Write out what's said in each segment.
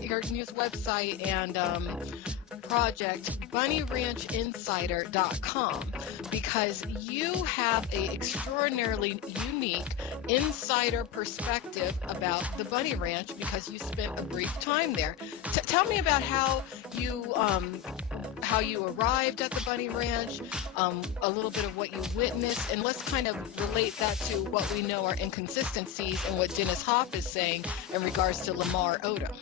your news website and project, bunnyranchinsider.com, because you have a extraordinarily unique insider perspective about the Bunny Ranch because you spent a brief time there. Tell me about how you arrived at the Bunny Ranch, a little bit of what you witnessed, and let's kind of relate that to what we know are inconsistencies and what Dennis Hof is saying in regards to Lamar Odom.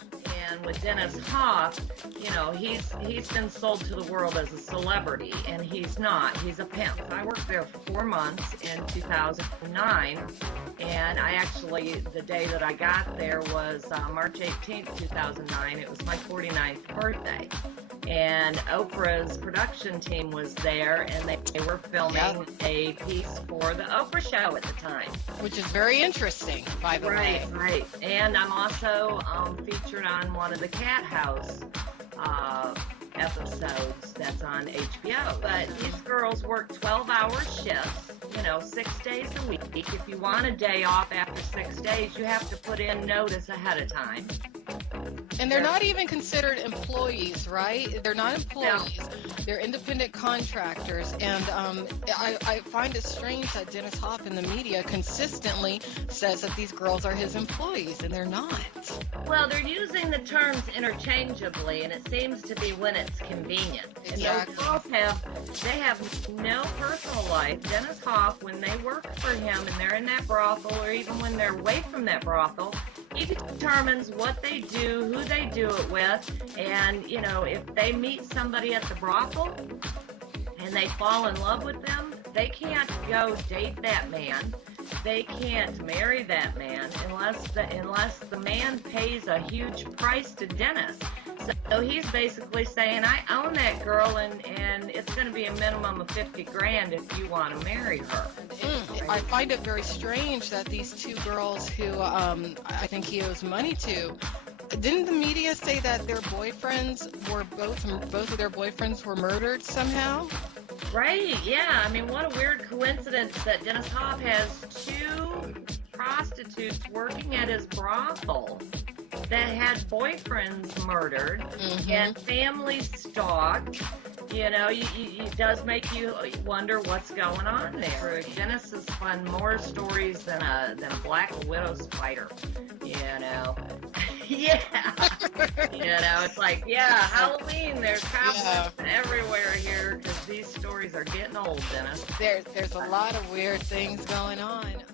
And with Dennis Hof, you know, he's been sold to the world as a celebrity, and he's not. He's a pimp. I worked there for 4 months in 2009, and I actually, the day that I got there was March 18th, 2009. It was my 49th birthday. And Oprah's production team was there, and they were filming a piece for the Oprah show at the time. Which is very interesting, by the way. Right. And I'm also featured on one of the Cat House episodes that's on HBO. But these girls work 12-hour shifts, 6 days a week. If you want a day off after 6 days, you have to put in notice ahead of time. And they're not even considered employees, right? They're not employees. No. They're independent contractors. And I find it strange that Dennis Hof in the media consistently says that these girls are his employees, and they're not. Well, they're using the terms interchangeably, and it seems to be when it's convenient. Exactly. And those girls have no personal life. Dennis Hof, when they work for him and they're in that brothel, or even when they're away from that brothel, he determines what they do, who they do it with, and, if they meet somebody at the brothel and they fall in love with them, they can't go date that man. They can't marry that man unless the man pays a huge price to Dennis. So he's basically saying, I own that girl, and it's going to be a minimum of $50,000 if you want to marry her. I find it very strange that these two girls who I think he owes money to, didn't the media say that their boyfriends were both of their boyfriends were murdered somehow? Right, yeah. I mean, what a weird coincidence that Dennis Hof has 2 prostitutes working at his brothel that had boyfriends murdered and families stalked. It does make you wonder what's going on there. Dennis has spun more stories than a black widow spider. Yeah. It's like, Halloween, there's cops everywhere here because these stories are getting old, Dennis. There's a lot of weird things going on.